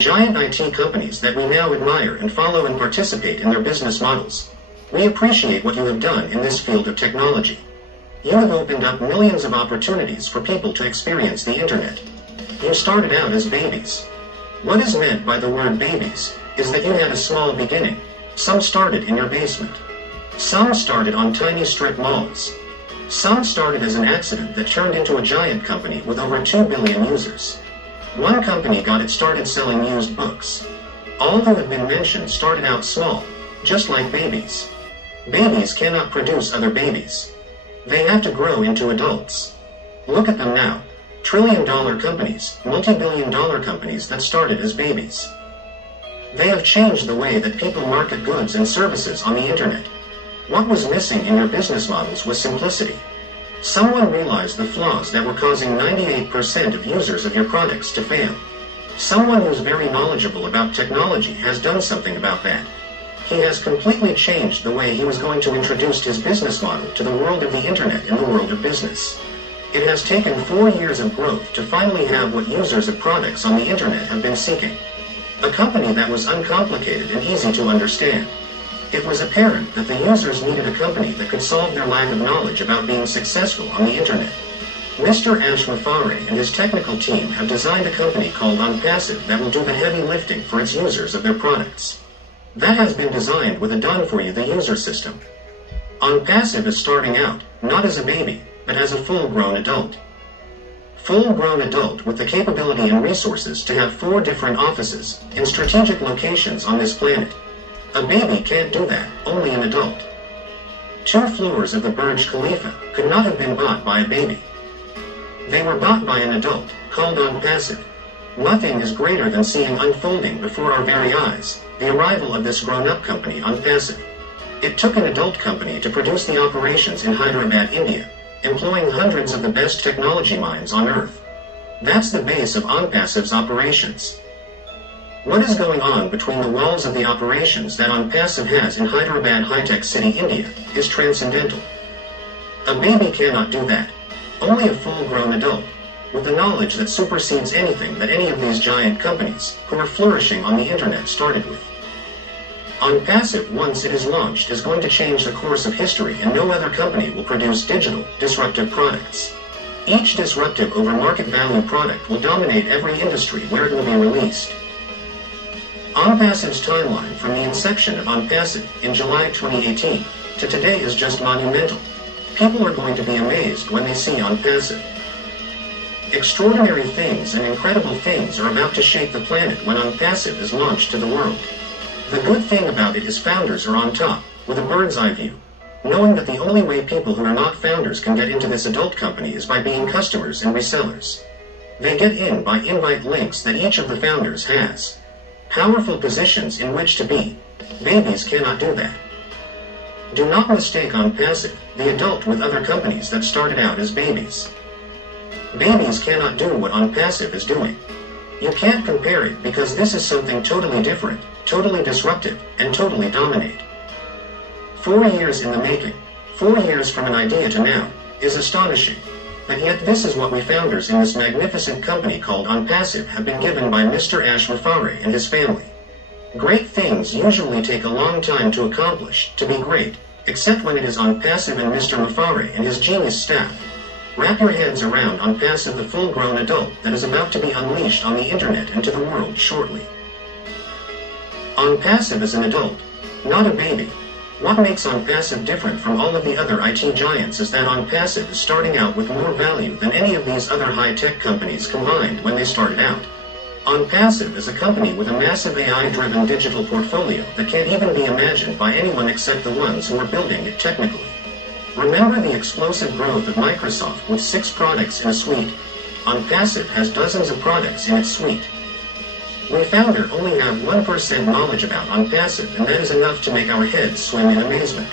giant IT companies that we now admire and follow and participate in their business models. We appreciate what you have done in this field of technology. You have opened up millions of opportunities for people to experience the internet. You started out as babies. What is meant by the word babies is that you had a small beginning. Some started in your basement. Some started on tiny strip malls. Some started as an accident that turned into a giant company with over 2 billion users. One company got it started selling used books. All who have been mentioned started out small, just like babies. Babies cannot produce other babies. They have to grow into adults. Look at them now. Trillion-dollar companies, multi-billion-dollar companies that started as babies. They have changed the way that people market goods and services on the internet. What was missing in your business models was simplicity. Someone realized the flaws that were causing 98% of users of your products to fail. Someone who's very knowledgeable about technology has done something about that. He has completely changed the way he was going to introduce his business model to the world of the internet and the world of business. It has taken 4 years of growth to finally have what users of products on the internet have been seeking. A company that was uncomplicated and easy to understand. It was apparent that the users needed a company that could solve their lack of knowledge about being successful on the internet. Mr. Muphareh and his technical team have designed a company called Onpassive that will do the heavy lifting for its users of their products. That has been designed with a done-for-you the user system. Onpassive is starting out, not as a baby, but as a full-grown adult. Full-grown adult with the capability and resources to have 4 different offices in strategic locations on this planet. A baby can't do that, only an adult. 2 floors of the Burj Khalifa could not have been bought by a baby. They were bought by an adult, called Onpassive. Nothing is greater than seeing unfolding before our very eyes the arrival of this grown-up company Onpassive. It took an adult company to produce the operations in Hyderabad, India, employing hundreds of the best technology minds on earth. That's the base of Onpassive's operations. What is going on between the walls of the operations that Onpassive has in Hyderabad high-tech city, India, is transcendental. A baby cannot do that. Only a full-grown adult, with the knowledge that supersedes anything that any of these giant companies, who are flourishing on the internet, started with. Onpassive, once it is launched, is going to change the course of history, and no other company will produce digital, disruptive products. Each disruptive over market value product will dominate every industry where it will be released. Onpassive's timeline from the inception of Onpassive in July 2018 to today is just monumental. People are going to be amazed when they see Onpassive. Extraordinary things and incredible things are about to shake the planet when Onpassive is launched to the world. The good thing about it is founders are on top, with a bird's eye view, knowing that the only way people who are not founders can get into this adult company is by being customers and resellers. They get in by invite links that each of the founders has. Powerful positions in which to be. Babies cannot do that. Do not mistake Onpassive, the adult, with other companies that started out as babies. Babies cannot do what Onpassive is doing. You can't compare it because this is something totally different, totally disruptive, and totally dominate. 4 years in the making, 4 years from an idea to now, is astonishing. But yet this is what we founders in this magnificent company called Onpassive have been given by Mr. Muphareh and his family. Great things usually take a long time to accomplish, to be great, except when it is Onpassive and Mr. Muphareh and his genius staff. Wrap your heads around Onpassive, the full-grown adult that is about to be unleashed on the internet and to the world shortly. Onpassive is an adult, not a baby. What makes Onpassive different from all of the other IT giants is that Onpassive is starting out with more value than any of these other high-tech companies combined when they started out. Onpassive is a company with a massive AI-driven digital portfolio that can't even be imagined by anyone except the ones who are building it technically. Remember the explosive growth of Microsoft with 6 products in a suite? Onpassive has dozens of products in its suite. We founder only have 1% knowledge about Onpassive, and that is enough to make our heads swim in amazement.